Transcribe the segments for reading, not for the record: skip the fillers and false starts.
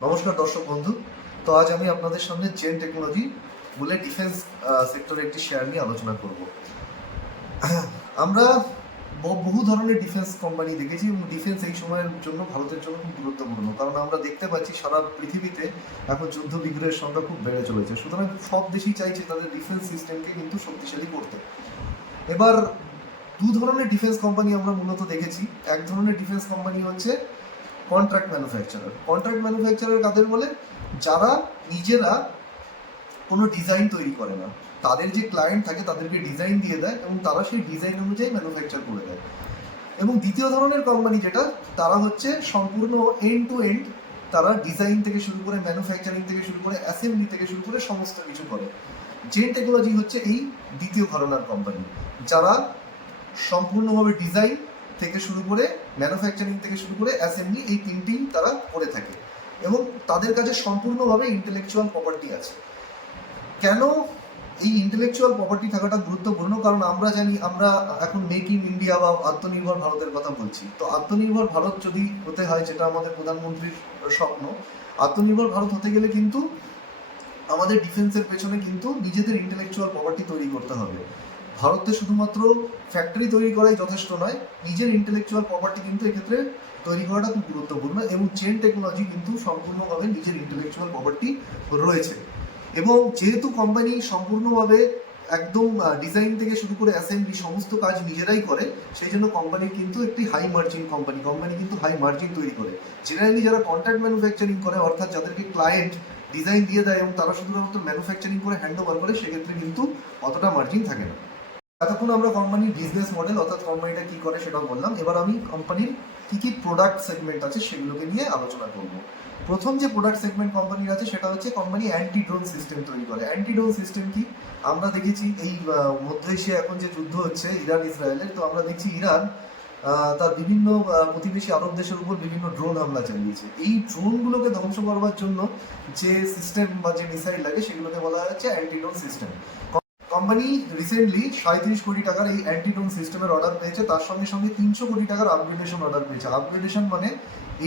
নমস্কার দর্শক বন্ধু। তো আজ আমি আপনাদের সামনে জেন টেকনোলজি বলে ডিফেন্স সেক্টরে একটি শেয়ার নিয়ে আলোচনা করব। আমরা বহু ধরনের ডিফেন্স কোম্পানি দেখেছি এবং ডিফেন্স এই সময়ের জন্য ভারতের জন্য খুব গুরুত্বপূর্ণ, কারণ আমরা দেখতে পাচ্ছি সারা পৃথিবীতে এখন যুদ্ধ বিগ্রহের সংখ্যা খুব বেড়ে চলেছে। সুতরাং সব দেশই চাইছে তাদের ডিফেন্স সিস্টেমকে কিন্তু শক্তিশালী করতে। এবার দু ধরনের ডিফেন্স কোম্পানি আমরা মূলত দেখেছি। এক ধরনের ডিফেন্স কোম্পানি হচ্ছে কন্ট্রাক্ট ম্যানুফ্যাকচারার। কন্ট্রাক্ট ম্যানুফ্যাকচারার কাদের বলে? যারা নিজেরা কোনো ডিজাইন তৈরি করে না, তাদের যে ক্লায়েন্ট থাকে তাদেরকে ডিজাইন দিয়ে দেয় এবং তারা সেই ডিজাইন অনুযায়ী ম্যানুফ্যাকচার করে দেয়। এবং দ্বিতীয় ধরনের কোম্পানি যেটা, তারা হচ্ছে সম্পূর্ণ এন্ড টু এন্ড, তারা ডিজাইন থেকে শুরু করে ম্যানুফ্যাকচারিং থেকে শুরু করে অ্যাসেম্বলি থেকে শুরু করে সমস্ত কিছু করে। জেন টেকনোলজি হচ্ছে এই দ্বিতীয় ধরনের কোম্পানি, যারা সম্পূর্ণভাবে ডিজাইন থেকে শুরু করে ম্যানুফ্যাকচারিং থেকে শুরু করে অ্যাসেম্বলি, এই তিনটেই তারা করে থাকে এবং তাদের কাছে সম্পূর্ণভাবে ইন্টেলেকচুয়াল প্রপার্টি আছে। কেন এই ইন্টেলেকচুয়াল প্রপার্টি থাকাটা গুরুত্বপূর্ণ? কারণ আমরা জানি, আমরা এখন মেক ইন ইন্ডিয়া বা আত্মনির্ভর ভারতের কথা বলছি। তো আত্মনির্ভর ভারত যদি হতে হয়, যেটা আমাদের প্রধানমন্ত্রীর স্বপ্ন, আত্মনির্ভর ভারত হতে গেলে কিন্তু আমাদের ডিফেন্সের পেছনে কিন্তু নিজেদের ইন্টেলেকচুয়াল প্রপার্টি তৈরি করতে হবে। ভারতে শুধুমাত্র ফ্যাক্টরি তৈরি করাই যথেষ্ট নয়, নিজের ইন্টেলেকচুয়াল প্রপার্টি কিন্তু এক্ষেত্রে তৈরি করাটা খুব গুরুত্বপূর্ণ এবং জেন টেকনোলজি কিন্তু সম্পূর্ণভাবে নিজের ইন্টেলেকচুয়াল প্রপার্টি রয়েছে। এবং যেহেতু কোম্পানি সম্পূর্ণভাবে একদম ডিজাইন থেকে শুরু করে অ্যাসেম্বলি সমস্ত কাজ নিজেরাই করে, সেই জন্য কোম্পানির কিন্তু একটি হাই মার্জিন কোম্পানি কিন্তু হাই মার্জিন তৈরি করে। জেনারেলি যারা কন্ট্রাক্ট ম্যানুফ্যাকচারিং করে, অর্থাৎ যাদেরকে ক্লায়েন্ট ডিজাইন দিয়ে দেয় এবং তারা শুধুমাত্র ম্যানুফ্যাকচারিং করে হ্যান্ড ওভার করে, সেক্ষেত্রে কিন্তু অতটা মার্জিন থাকে না। এতক্ষণ আমরা কোম্পানির বিজনেস মডেল অর্থাৎ কোম্পানিটা কি করে সেটা বললাম। এবার আমি কোম্পানির কি কি প্রোডাক্ট সেগমেন্ট আছে সেগুলোকে নিয়ে আলোচনা করব। প্রথম যে প্রোডাক্ট সেগমেন্ট কোম্পানির আছে সেটা হচ্ছে কোম্পানি অ্যান্টি ড্রোন সিস্টেম তৈরি করে। অ্যান্টি ড্রোন সিস্টেম কি? আমরা দেখেছি এই মধ্য এশিয়া এখন যে যুদ্ধ হচ্ছে ইরান ইসরায়েলের, তো আমরা দেখছি ইরান তার বিভিন্ন প্রতিবেশী আরব দেশের উপর বিভিন্ন ড্রোন হামলা চালিয়েছে। এই ড্রোনগুলোকে ধ্বংস করবার জন্য যে সিস্টেম বা যে মিসাইল লাগে সেগুলোকে বলা হচ্ছে anti drone system. Company recently 37 কোটি টাকার এই অ্যান্টি ড্রোন সিস্টেমের অর্ডার পেয়েছে, তার সঙ্গে সঙ্গে 300 কোটি টাকার আপগ্রেডেশন অর্ডার পেয়েছে। আপগ্রেডেশন মানে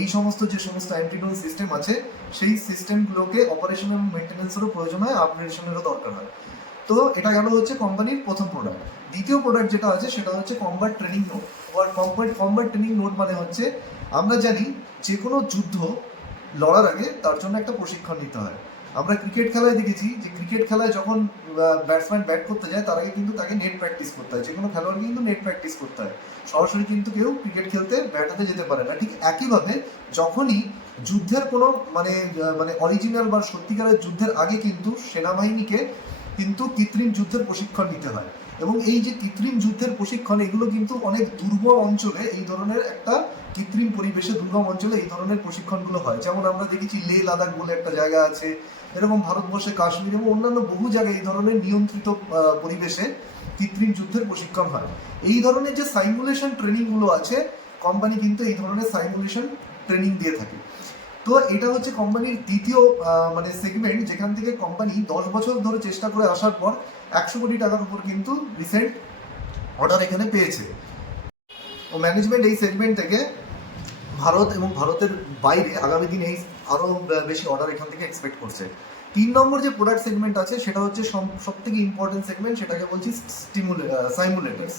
এই সমস্ত যে সমস্ত অ্যান্টি ড্রোন সিস্টেম আছে সেই সিস্টেমগুলোকে অপারেশন এবং মেনটেন্যান্সেরও প্রয়োজন হয়, আপগ্রেডেশনেরও দরকার হয়। তো এটা গেল হচ্ছে কোম্পানির প্রথম প্রোডাক্ট। দ্বিতীয় প্রোডাক্ট যেটা আছে সেটা হচ্ছে combat training node. Combat training node মানে হচ্ছে, আমরা জানি যে কোনো যুদ্ধ লড়ার আগে তার জন্য একটা প্রশিক্ষণ নিতে হয়। আমরা ক্রিকেট খেলায় দেখেছি যে ক্রিকেট খেলায় যখন ব্যাটসম্যান ব্যাট করতে যায় তার আগে কিন্তু তাকে নেট প্র্যাকটিস করতে হয়। যে কোনো খেলোয়াড়কে কিন্তু নেট প্র্যাকটিস করতে হয়, সরাসরি কিন্তু কেউ ক্রিকেট খেলতে ব্যাট হাতে যেতে পারে না। ঠিক একইভাবে যখনই যুদ্ধের কোনো মানে অরিজিনাল বা সত্যিকারের যুদ্ধের আগে কিন্তু সেনাবাহিনীকে কিন্তু কৃত্রিম যুদ্ধের প্রশিক্ষণ নিতে হয় এবং এই যে কৃত্রিম যুদ্ধের প্রশিক্ষণ, এগুলো কিন্তু অনেক দুর্গম অঞ্চলে এই ধরনের একটা কৃত্রিম পরিবেশে দুর্গম অঞ্চলে এই ধরনের প্রশিক্ষণগুলো হয়। যেমন আমরা দেখেছি লে লাদাখ বলে একটা জায়গা আছে, এরকম ভারতবর্ষে কাশ্মীর এবং অন্যান্য বহু জায়গায় এই ধরনের নিয়ন্ত্রিত পরিবেশে কৃত্রিম যুদ্ধের প্রশিক্ষণ হয়। এই ধরনের যে সাইমুলেশন ট্রেনিংগুলো আছে, কোম্পানি কিন্তু এই ধরনের সাইমুলেশন ট্রেনিং দিয়ে থাকে। তো এটা হচ্ছে কোম্পানির দ্বিতীয় সেগমেন্ট, যেখান থেকে কোম্পানি 10 বছর ধরে চেষ্টা করে আসার পর 100 কোটি টাকার উপর কিন্তু রিসেন্ট অর্ডার এখানে পেয়েছে। ও ম্যানেজমেন্ট এই সেগমেন্ট থেকে ভারত এবং ভারতের বাইরে আগামী দিনে এই আরও বেশি অর্ডার এখান থেকে এক্সপেক্ট করছে। 3 নম্বর যে প্রোডাক্ট সেগমেন্ট আছে সেটা হচ্ছে সব থেকে ইম্পর্টেন্ট সেগমেন্ট, সেটাকে বলছি সাইমুলেটার্স।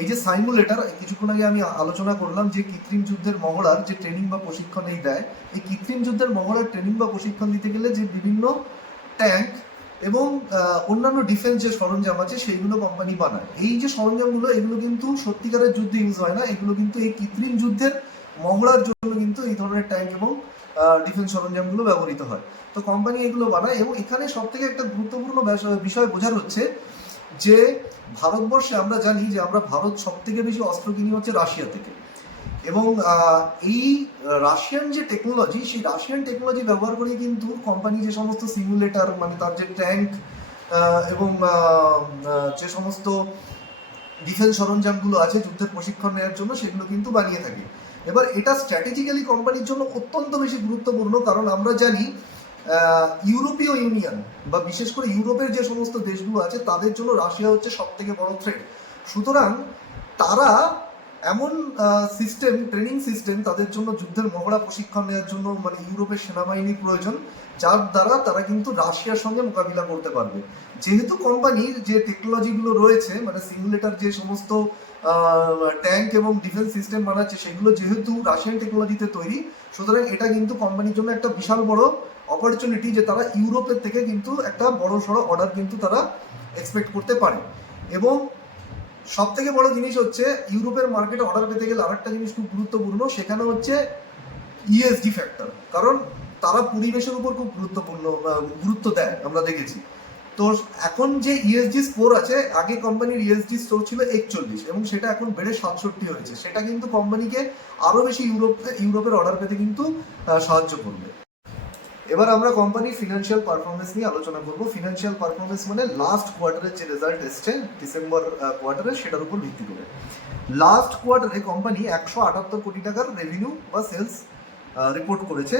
এই যে সাইমুলেটার, কিছুক্ষণ আগে আমি আলোচনা করলাম যে কৃত্রিম যুদ্ধের মহড়ার যে ট্রেনিং বা প্রশিক্ষণ এই দেয়, এই কৃত্রিম যুদ্ধের মহড়ার ট্রেনিং বা প্রশিক্ষণ দিতে গেলে যে বিভিন্ন ট্যাঙ্ক এবং অন্যান্য ডিফেন্স যে সরঞ্জাম আছে সেইগুলো কোম্পানি বানায়। এই যে সরঞ্জামগুলো, এগুলো কিন্তু সত্যিকারের যুদ্ধে ইউজ হয় না, এগুলো কিন্তু এই কৃত্রিম যুদ্ধের মহড়ার জন্য কিন্তু এই ধরনের ট্যাঙ্ক এবং ডিফেন্স সরঞ্জামগুলো ব্যবহৃত হয়। তো কোম্পানি এগুলো বানায় এবং এখানে সব থেকে একটা গুরুত্বপূর্ণ বিষয় বোঝার হচ্ছে যে ভারতবর্ষে আমরা জানি যে ভারত সব থেকে বেশি অস্ত্র কিনি হচ্ছে রাশিয়া থেকে এবং এই রাশিয়ান যে টেকনোলজি, সেই রাশিয়ান টেকনোলজি ব্যবহার করে কিন্তু কোম্পানি যে সমস্ত সিমুলেটার, মানে তার যে ট্যাঙ্ক এবং যে সমস্ত ডিফেন্স সরঞ্জামগুলো আছে যুদ্ধের প্রশিক্ষণ নেওয়ার জন্য, সেগুলো কিন্তু বানিয়ে থাকে। এবার এটা স্ট্র্যাটেজিক্যালি কোম্পানির জন্য অত্যন্ত বেশি গুরুত্বপূর্ণ, কারণ আমরা জানি ইউরোপীয় ইউনিয়ন বা বিশেষ করে ইউরোপের যে সমস্ত দেশগুলো আছে তাদের জন্য রাশিয়া হচ্ছে সব থেকে বড় থ্রেট। সুতরাং তারা এমন সিস্টেম, ট্রেনিং সিস্টেম তাদের জন্য যুদ্ধের মহড়া প্রশিক্ষণ নেওয়ার জন্য মানে ইউরোপের সেনাবাহিনীর প্রয়োজন, যার দ্বারা তারা কিন্তু রাশিয়ার সঙ্গে মোকাবিলা করতে পারবে। যেহেতু কোম্পানির যে টেকনোলজিগুলো রয়েছে, মানে সিমুলেটার যে সমস্ত ট্যাঙ্ক এবং ডিফেন্স সিস্টেম বানাচ্ছে, সেগুলো যেহেতু রাশিয়ান টেকনোলজিতে তৈরি, সুতরাং এটা কিন্তু কোম্পানির জন্য একটা বিশাল বড় অপরচুনিটি যে তারা ইউরোপের থেকে কিন্তু একটা বড় সড়ো অর্ডার কিন্তু তারা এক্সপেক্ট করতে পারে। এবং সব থেকে বড় জিনিস হচ্ছে ইউরোপের মার্কেটে অর্ডার পেতে গেলে আরেকটা জিনিস খুব গুরুত্বপূর্ণ, সেখানে হচ্ছে ইএসডি ফ্যাক্টর। কারণ তারা পরিবেশের উপর খুব গুরুত্ব দেয়, আমরা দেখেছি। তো এখন যে ইএসডি স্কোর আছে, আগে কোম্পানির ইএসডি স্কোর ছিল 41 এবং সেটা এখন বেড়ে 67 হয়েছে। সেটা কিন্তু কোম্পানিকে আরো বেশি ইউরোপের অর্ডার পেতে কিন্তু সাহায্য করবে। এবার আমরা কোম্পানির ফিনান্সিয়াল পারফরমেন্স নিয়ে আলোচনা করব। ফিনান্সিয়াল পারফরমেন্স মানে লাস্ট কোয়ার্টারের যে রেজাল্ট এসছে ডিসেম্বর কোয়ার্টারে, সেটার উপর ভিত্তি করে লাস্ট কোয়ার্টারে কোম্পানি 178 কোটি টাকার রেভিনিউ বা সেলস রিপোর্ট করেছে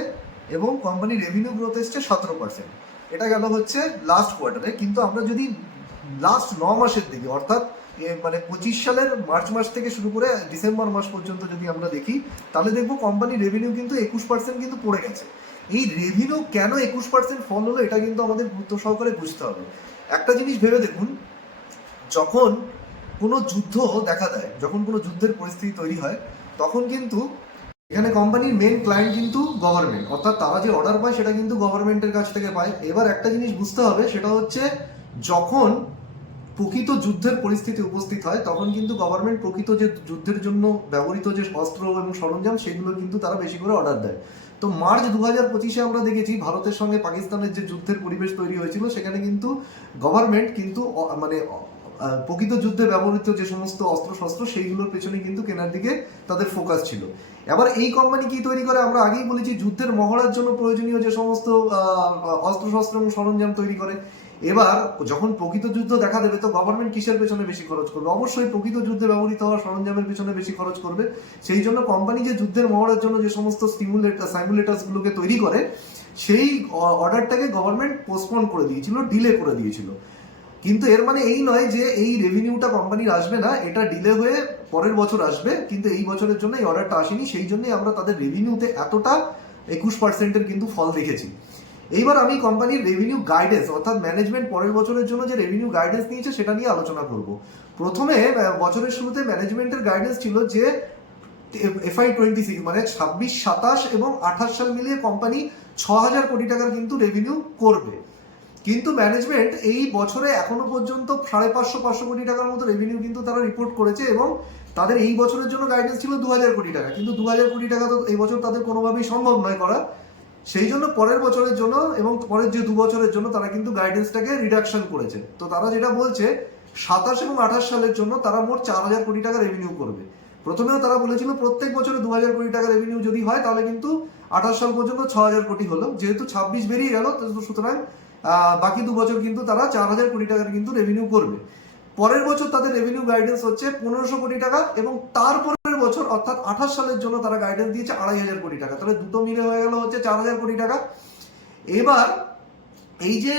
এবং কোম্পানির রেভিনিউ গ্রোথ এসছে 17%। এটা গেল হচ্ছে লাস্ট কোয়ার্টারে। কিন্তু আমরা যদি লাস্ট 9 মাসের দিকে, অর্থাৎ মানে 25 সালের মার্চ মাস থেকে শুরু করে ডিসেম্বর মাস পর্যন্ত যদি আমরা দেখি, তাহলে দেখবো কোম্পানির রেভিনিউ কিন্তু 21% কিন্তু পড়ে গেছে। এই রেভিনিউ কেন 21% ফল হলো, এটা কিন্তু আমাদের গুরুত্ব সহকারে বুঝতে হবে। একটা জিনিস ভেবে দেখুন, যখন কোনো যুদ্ধ দেখা দেয়, যখন কোনো যুদ্ধের পরিস্থিতি তৈরি হয়, তখন কিন্তু এখানে কোম্পানির মেন ক্লায়েন্ট কিন্তু গভর্নমেন্ট, অর্থাৎ তারা যে অর্ডার পায় সেটা কিন্তু গভর্নমেন্টের কাছ থেকে পায়। এবার একটা জিনিস বুঝতে হবে, সেটা হচ্ছে যখন প্রকৃত যুদ্ধের পরিস্থিতি উপস্থিত হয়, তখন কিন্তু গভর্নমেন্ট প্রকৃত যে যুদ্ধের জন্য ব্যবহৃত যে অস্ত্র এবং সরঞ্জাম, সেগুলো কিন্তু তারা বেশি করে অর্ডার দেয়। তো মার্চ 2025-এ আমরা দেখেছি ভারতের সঙ্গে পাকিস্তানের যে যুদ্ধের পরিবেশ তৈরি হয়েছিল, সেখানে কিন্তু গভর্নমেন্ট কিন্তু মানে প্রকৃত যুদ্ধে ব্যবহৃত যে সমস্ত অস্ত্রশস্ত্র, সেইগুলোর পেছনে কিন্তু কেনার দিকে তাদের ফোকাস ছিল। এবার এই কোম্পানি কি তৈরি করে, আমরা আগেই বলেছি যুদ্ধের মহড়ার জন্য প্রয়োজনীয় যে সমস্ত অস্ত্রশস্ত্র এবং সরঞ্জাম তৈরি করে। এবার যখন প্রকৃত যুদ্ধ দেখা দেবে, তো গভর্নমেন্ট কিসের পেছনে বেশি খরচ করবে? অবশ্যই প্রকৃত যুদ্ধে ব্যবহৃত হওয়া সরঞ্জামের পেছনে বেশি খরচ করবে। সেই জন্য কোম্পানি যে যুদ্ধের মহড়ার জন্য যে সমস্ত সাইমুলেটার্সগুলোকে তৈরি করে, সেই অর্ডারটাকে গভর্নমেন্ট পোস্টপোন করে দিয়েছিল, ডিলে করে দিয়েছিল। কিন্তু এর মানে এই নয় যে এই রেভিনিউটা কোম্পানির আসবে না, এটা ডিলে হয়ে পরের বছর আসবে, কিন্তু এই বছরের জন্য এই অর্ডারটা আসেনি। সেই জন্যই আমরা তাদের রেভিনিউতে এতটা 21%-এর কিন্তু ফল দেখেছি। এইবার আমি কোম্পানির রেভিনিউ গাইডেন্স, অর্থাৎ ম্যানেজমেন্ট পরের বছরের জন্য যে রেভিনিউ গাইডেন্স নিয়েছে সেটা নিয়ে আলোচনা করব। প্রথমে বছরের শুরুতে ম্যানেজমেন্টের গাইডেন্স ছিল যে FY26 মানে 26, 27 এবং 28 সাল মিলিয়ে কোম্পানি 6000 কোটি টাকার কিন্তু রেভিনিউ করবে। কিন্তু ম্যানেজমেন্ট এই বছরে এখনো পর্যন্ত 550 কোটি টাকার মতো রেভিনিউ কিন্তু তারা রিপোর্ট করেছে এবং তাদের এই বছরের জন্য গাইডেন্স ছিল 2000 কোটি টাকা। কিন্তু 2000 কোটি টাকা তো এই বছর তাদের কোনোভাবেই সম্ভব নয় করা। সেই জন্য পরের বছরের জন্য এবং পরের যে 2 বছরের জন্য তারা কিন্তু গাইডেন্সটাকে রিডাকশন করেছে। তো তারা যেটা বলছে, 27 এবং 28 সালের জন্য তারা মোট 4000 কোটি টাকা রেভিনিউ করবে। প্রথমেও তারা বলেছিল প্রত্যেক বছরে 2000 কোটি টাকা রেভিনিউ যদি হয়, তাহলে কিন্তু 28 সাল পর্যন্ত 6000 কোটি হলো। যেহেতু 26 বেরিয়ে গেল, সুতরাং বাকি 2 বছর কিন্তু তারা 4000 কোটি টাকার কিন্তু রেভিনিউ করবে। পরের বছর তাদের রেভিনিউ গাইডেন্স হচ্ছে 1500 কোটি টাকা এবং তারপরের বছর অর্থাৎ 28 সালের জন্য তারা গাইডেন্স দিয়েছে 2500 কোটি টাকা। তাহলে দুটো মিলে হয়ে গেল হচ্ছে 4000 কোটি টাকা। এবার এই যে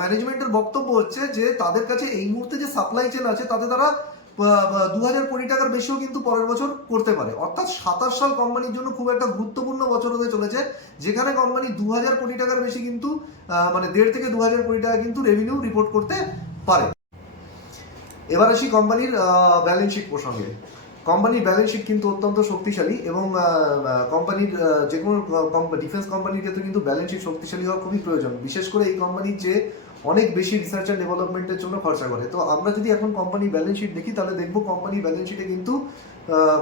ম্যানেজমেন্টের বক্তব্য হচ্ছে যে তাদের কাছে এই মুহূর্তে যে সাপ্লাই চেন আছে, তাতে তারা 2000 কোটি টাকার বেশিও কিন্তু পরের বছর করতে পারে। অর্থাৎ 27 সাল কোম্পানির জন্য খুব একটা গুরুত্বপূর্ণ বছর হতে চলেছে, যেখানে কোম্পানি 2000 কোটি টাকার বেশি কিন্তু মানে 1.5 থেকে 2000 কোটি টাকা কিন্তু রেভিনিউ রিপোর্ট করতে পারে। এবার আসি কোম্পানির ব্যালেন্স শিট প্রসঙ্গে। কোম্পানির ব্যালেন্স শিট কিন্তু অত্যন্ত শক্তিশালী এবং কোম্পানির যে কোনো ডিফেন্স কোম্পানির ক্ষেত্রে কিন্তু ব্যালেন্স শিট শক্তিশালী হওয়া খুবই প্রয়োজন, বিশেষ করে এই কোম্পানির যে অনেক বেশি রিসার্চ অ্যান্ড ডেভেলপমেন্টের জন্য খরচা করে। তো আমরা যদি এখন কোম্পানির ব্যালেন্স শিট দেখি, তাহলে দেখবো কোম্পানির ব্যালেন্স শিটে কিন্তু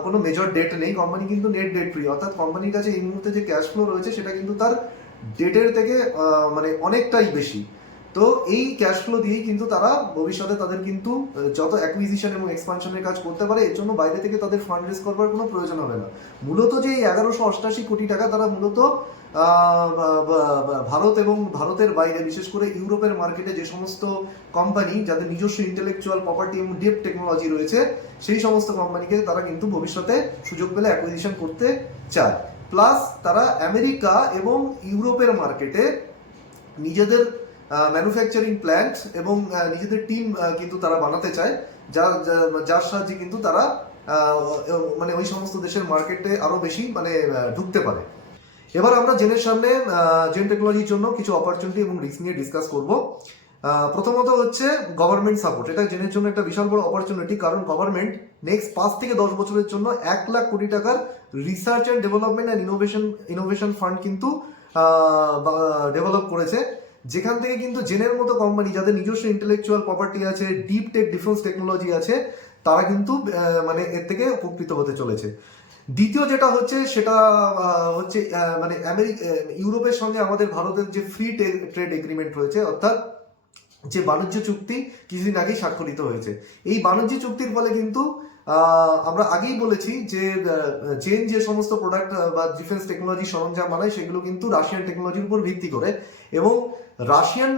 কোনো মেজর ডেট নেই। কোম্পানি কিন্তু নেট ডেট ফ্রি, অর্থাৎ কোম্পানির কাছে এই মুহূর্তে যে ক্যাশ ফ্লো রয়েছে সেটা কিন্তু তার ডেটের থেকে মানে অনেকটাই বেশি। তো এই ক্যাশ ফ্লো দিয়েই কিন্তু তারা ভবিষ্যতে তাদের কিন্তু যত অ্যাকুইজিশন এবং এক্সপানশনের কাজ করতে পারে, এর জন্য বাইরে থেকে তাদের ফান্ড রেজ করবার কোনো প্রয়োজন হবে না। মূলত যে 1188 কোটি টাকা তারা মূলত ভারত এবং ভারতের বাইরে, বিশেষ করে ইউরোপের মার্কেটে যে সমস্ত কোম্পানি যাদের নিজস্ব ইন্টেলেকচুয়াল প্রপার্টি এবং ডেপ টেকনোলজি রয়েছে, সেই সমস্ত কোম্পানিকে তারা কিন্তু ভবিষ্যতে সুযোগ পেলে অ্যাকুইজিশন করতে চায়। প্লাস তারা আমেরিকা এবং ইউরোপের মার্কেটে নিজেদের ম্যানুফ্যাকচারিং প্ল্যান্ট এবং নিজেদের টিম কিন্তু তারা বানাতে চায়, যার সাহায্যে কিন্তু তারা মানে ওই সমস্ত দেশের মার্কেটে আরো বেশি মানে ঢুকতে পারে। এবার আমরা জেনের সামনে জেন টেকনোলজির জন্য কিছু অপরচুনিটি এবং রিস্ক নিয়ে ডিসকাস করব। প্রথমত হচ্ছে গভর্নমেন্ট সাপোর্ট। এটা জেনের জন্য একটা বিশাল বড় অপরচুনিটি, কারণ গভর্নমেন্ট নেক্সট 5 থেকে 10 বছরের জন্য 1 লাখ কোটি টাকার research and development and innovation fund কিন্তু ডেভেলপ করেছে, যেখান থেকে কিন্তু জেনের মতো কোম্পানি যাদের নিজস্ব ইন্টেলেকচুয়াল প্রপার্টি আছে, ডিপ টেক ডিফেন্স টেকনোলজি আছে, তারা কিন্তু মানে এর থেকে উপকৃত হতে চলেছে। দ্বিতীয় যেটা হচ্ছে সেটা হচ্ছে মানে ইউরোপের সঙ্গে আমাদের ভারতের যে ফ্রি ট্রেড এগ্রিমেন্ট রয়েছে, অর্থাৎ যে বাণিজ্য চুক্তি কিছুদিন আগেই স্বাক্ষরিত হয়েছে। এই বাণিজ্য চুক্তির ফলে কিন্তু আমরা আগেই বলেছি যে জেন যে সমস্ত প্রোডাক্ট বা ডিফেন্স টেকনোলজি সরঞ্জাম বানায় সেগুলো কিন্তু রাশিয়ান টেকনোলজির উপর ভিত্তি করে, এবং রাশিয়ান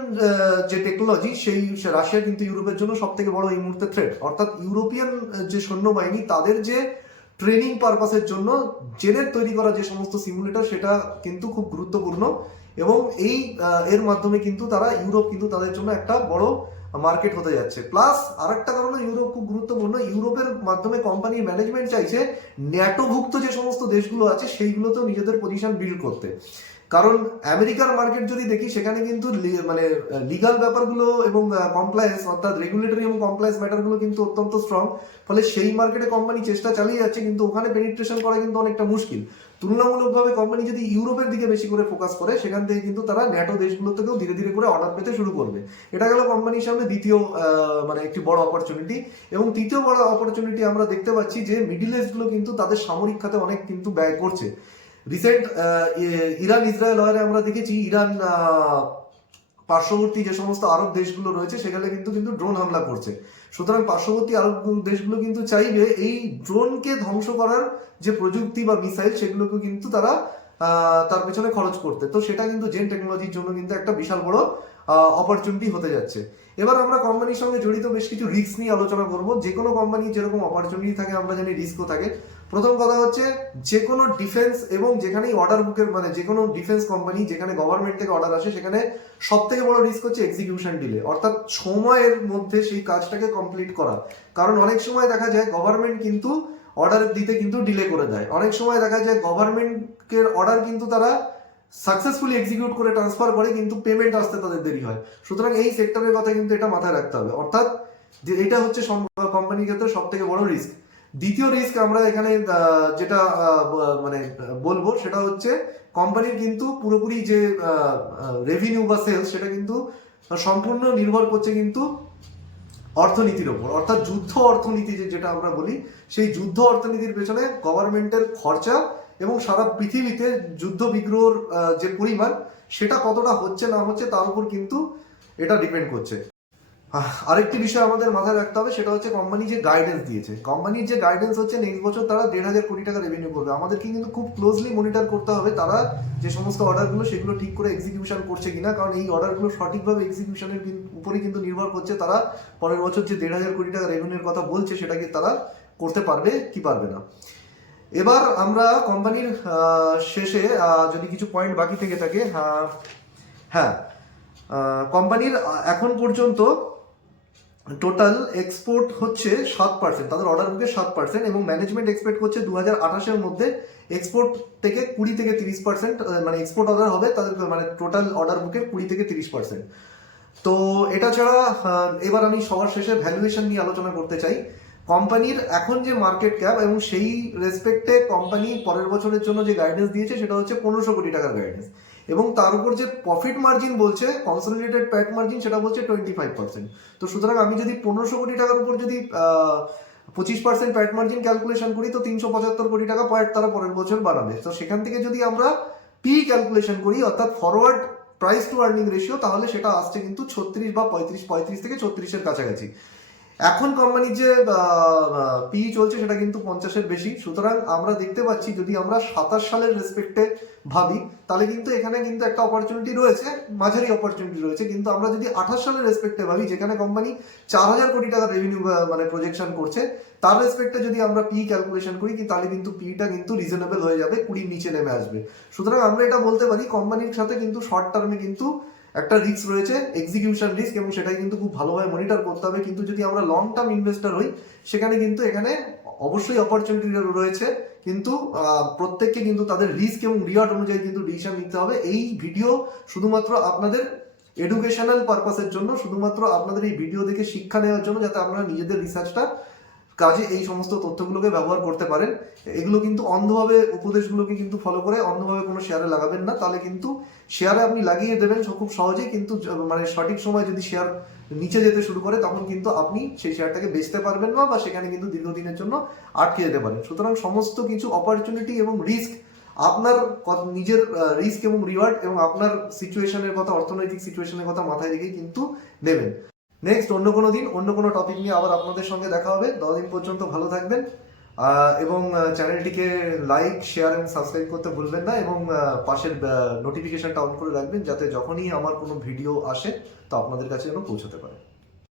যে টেকনোলজি সেই রাশিয়া কিন্তু ইউরোপের জন্য সব থেকে বড় এই মুহূর্তে থ্রেট। অর্থাৎ ইউরোপিয়ান যে সৈন্যবাহিনী তাদের যে ট্রেনিং পারপাসের জন্য জেনের তৈরি করা যে সমস্ত সিমুলেটর সেটা কিন্তু খুব গুরুত্বপূর্ণ, এবং এই এর মাধ্যমে কিন্তু তারা ইউরোপ কিন্তু তাদের জন্য একটা বড় মার্কেট হতে যাচ্ছে। প্লাস আরেকটা কারণে ইউরোপ খুব গুরুত্বপূর্ণ, ইউরোপের মাধ্যমে কোম্পানির ম্যানেজমেন্ট চাইছে ন্যাটোভুক্ত যে সমস্ত দেশগুলো আছে সেইগুলোতেও নিজেদের পজিশন বিল্ড করতে। কারণ আমেরিকার মার্কেট যদি দেখি সেখানে কিন্তু মানে লিগাল ব্যাপারগুলো এবং কমপ্লায়েন্স অর্থাৎ রেগুলেটরি এবং কমপ্লায়েন্স ম্যাটারগুলো কিন্তু অত্যন্ত স্ট্রং, ফলে সেই মার্কেটে কোম্পানি চেষ্টা চালিয়ে যাচ্ছে, কিন্তু ওখানে পেনিট্রেশন করা কিন্তু অনেকটা মুশকিল। তুলনামূলকভাবে কোম্পানি যদি ইউরোপের দিকে বেশি করে ফোকাস করে, সেখান থেকে কিন্তু তারা ন্যাটো দেশগুলো থেকেও ধীরে ধীরে করে অর্ডার পেতে শুরু করবে। এটা গেল কোম্পানির সামনে দ্বিতীয় মানে একটি বড় অপরচুনিটি। এবং তৃতীয় বড় অপরচুনিটি আমরা দেখতে পাচ্ছি যে মিডিল ইস্টগুলো কিন্তু তাদের সামরিক খাতে অনেক কিন্তু ব্যয় করছে। রিসেন্ট ইরান ইসরায়েল ওয়ারে আমরা দেখেছি ইরান পার্শ্ববর্তী যে সমস্ত আরব দেশগুলো রয়েছে সেখানে কিন্তু ড্রোন হামলা করছে। সুতরাং পার্শ্ববর্তী আরব দেশগুলো কিন্তু চাইবে এই ড্রোনকে ধ্বংস করার যে প্রযুক্তি বা মিসাইল সেগুলোকে কিন্তু তারা তার পেছনে খরচ করতে। তো সেটা কিন্তু জেন টেকনোলজির জন্য কিন্তু একটা বিশাল বড় অপরচুনিটি হতে যাচ্ছে। এবার আমরা কোম্পানির সঙ্গে জড়িত বেশ কিছু রিস্ক নিয়ে আলোচনা করব। যে কোনো কোম্পানি যেরকম অপরচুনিটি থাকে আমরা জানি রিস্কও থাকে। প্রথম কথা হচ্ছে যে কোনো ডিফেন্স এবং যেখানেই অর্ডার বুকের মানে যে কোনো ডিফেন্স কোম্পানি যেখানে গভর্নমেন্ট থেকে অর্ডার আসে সেখানে সব থেকে বড় রিস্ক হচ্ছে এক্সিকিউশন ডিলে, অর্থাৎ সময়ের মধ্যে সেই কাজটাকে কমপ্লিট করা। কারণ অনেক সময় দেখা যায় গভর্নমেন্ট কিন্তু অর্ডার দিতে কিন্তু ডিলে করে দেয়, অনেক সময় দেখা যায় গভর্নমেন্টের অর্ডার কিন্তু তারা সাকসেসফুলি এক্সিকিউট করে ট্রান্সফার করে, কিন্তু পেমেন্ট আসতে তাদের দেরি হয়। সুতরাং এই সেক্টরের কথা কিন্তু এটা মাথায় রাখতে হবে, অর্থাৎ যে এটা হচ্ছে কোম্পানির ক্ষেত্রে সব থেকে বড় রিস্ক। দ্বিতীয় রিস্ক আমরা এখানে যেটা মানে বলবো সেটা হচ্ছে কোম্পানির কিন্তু পুরোপুরি যে রেভিনিউ বা সেলস সেটা কিন্তু সম্পূর্ণ নির্ভর করছে কিন্তু অর্থনীতির ওপর, অর্থাৎ যুদ্ধ অর্থনীতি যেটা আমরা বলি, সেই যুদ্ধ অর্থনীতির পেছনে গভর্নমেন্টের খরচা এবং সারা পৃথিবীতে যুদ্ধ বিগ্রহর যে পরিমাণ সেটা কতটা হচ্ছে না হচ্ছে তার উপর কিন্তু এটা ডিপেন্ড করছে। আরেকটি বিষয় আমাদের মাথায় রাখতে হবে সেটা হচ্ছে কোম্পানি যে গাইডেন্স দিয়েছে, কোম্পানির যে গাইডেন্স হচ্ছে নেক্সট বছর তারা 1,500 কোটি টাকা রেভিনিউ করবে। আমাদেরকে কিন্তু খুব ক্লোজলি মনিটর করতে হবে তারা যে সমস্ত অর্ডারগুলো সেগুলো ঠিক করে এক্সিকিউশন করছে কিনা, কারণ এই অর্ডারগুলো সঠিকভাবে এক্সিকিউশনের উপরই কিন্তু নির্ভর করছে তারা পরের বছর যে 1,500 কোটি টাকা রেভিনিউর কথা বলছে সেটাকে তারা করতে পারবে কি পারবে না। এবার আমরা কোম্পানির শেষে যদি কিছু পয়েন্ট বাকি থেকে থাকে, হ্যাঁ কোম্পানির এখন পর্যন্ত টোটাল এক্সপোর্ট হচ্ছে 7%, তাদের অর্ডার বুকে 7%, এবং ম্যানেজমেন্ট এক্সপেক্ট করছে 2028-এর মধ্যে এক্সপোর্ট থেকে 20 থেকে 30% মানে এক্সপোর্ট অর্ডার হবে তাদের, মানে টোটাল অর্ডার বুকে 20 থেকে 30%। তো এটা ছাড়া এবার আমি সবার শেষে ভ্যালুয়েশন নিয়ে আলোচনা করতে চাই। কোম্পানির এখন যে মার্কেট ক্যাপ এবং সেই রেসপেক্টে কোম্পানি পরের বছরের জন্য যে গাইডেন্স দিয়েছে সেটা হচ্ছে 1500 কোটি টাকার গাইডেন্স, এবং তার উপর যে প্রফিট মার্জিন বলছে কনসলিডেটেড প্যাট মার্জিন সেটা বলছে 25%। তো সুতরাং আমি যদি 1500 কোটি টাকার উপর যদি 25% প্যাট মার্জিন ক্যালকুলেশন করি তো 375 কোটি টাকা পয়েন্ট তারা পরের বছর বাড়াবে। তো সেখান থেকে যদি আমরা পি ক্যালকুলেশন করি অর্থাৎ forward price two earning ratio, তাহলে সেটা আসছে কিন্তু 36 বা 35 থেকে 36-এর কাছাকাছি। এখন কোম্পানির যে পি চলছে সেটা কিন্তু 50-এর বেশি। সুতরাং আমরা দেখতে পাচ্ছি যদি আমরা 27 সালের রেসপেক্টে ভাবি তাহলে কিন্তু এখানে কিন্তু একটা অপরচুনিটি রয়েছে, মাঝারি অপরচুনিটি রয়েছে। কিন্তু আমরা যদি 28 সালের রেসপেক্টে ভাবি যেখানে কোম্পানি 4,000 কোটি টাকা রেভিনিউ মানে প্রজেকশন করছে, তার রেসপেক্টে যদি আমরা পি ক্যালকুলেশন করি তাহলে কিন্তু পিটা কিন্তু রিজনেবল হয়ে যাবে, 20 নিচে নেমে আসবে। সুতরাং আমরা এটা বলতে পারি কোম্পানির সাথে কিন্তু শর্ট টার্মে কিন্তু একটা রিস্ক রয়েছে, এক্সিকিউশন রিস্ক, এবং সেটাই কিন্তু খুব ভালোভাবে মনিটর করতে হবে। কিন্তু যদি আমরা লং টার্ম ইনভেস্টর হই সেখানে কিন্তু এখানে অবশ্যই অপরচুনিটি রয়েছে, কিন্তু প্রত্যেককে কিন্তু তাদের রিস্ক এবং রিওয়ার্ড অনুযায়ী কিন্তু ডিসিশন নিতে হবে। এই ভিডিও শুধুমাত্র আপনাদের এডুকেশনাল পারপাসের জন্য, শুধুমাত্র আপনাদের এই ভিডিও দেখে শিক্ষা নেওয়ার জন্য, যাতে আপনারা নিজেদের রিসার্চটা কাজে এই সমস্ত তথ্যগুলোকে ব্যবহার করতে পারেন। এগুলো কিন্তু অন্ধভাবে, উপদেশগুলোকে কিন্তু ফলো করে অন্ধভাবে কোনো শেয়ারে লাগাবেন না, তাহলে কিন্তু শেয়ারে আপনি লাগিয়ে দেবেন খুব সহজেই, কিন্তু মানে সঠিক সময় যদি শেয়ার নিচে যেতে শুরু করে তখন কিন্তু আপনি সেই শেয়ারটাকে বেচতে পারবেন না, বা সেখানে কিন্তু দীর্ঘদিনের জন্য আটকে যেতে পারেন। সুতরাং সমস্ত কিছু অপরচুনিটি এবং রিস্ক আপনার নিজের রিস্ক এবং রিওয়ার্ড এবং আপনার সিচুয়েশনের কথা, অর্থনৈতিক সিচুয়েশনের কথা মাথায় রেখেই কিন্তু নেবেন। নেক্সট অন্য কোনো দিন অন্য কোনো টপিক নিয়ে আবার আপনাদের সঙ্গে দেখা হবে। ততদিন পর্যন্ত ভালো থাকবেন, এবং চ্যানেলটিকে লাইক, শেয়ার এবং সাবস্ক্রাইব করতে ভুলবেন না, এবং পাশের নোটিফিকেশনটা অন করে রাখবেন, যাতে যখনই আমার কোনো ভিডিও আসে তো আপনাদের কাছে যেন পৌঁছতে পারে।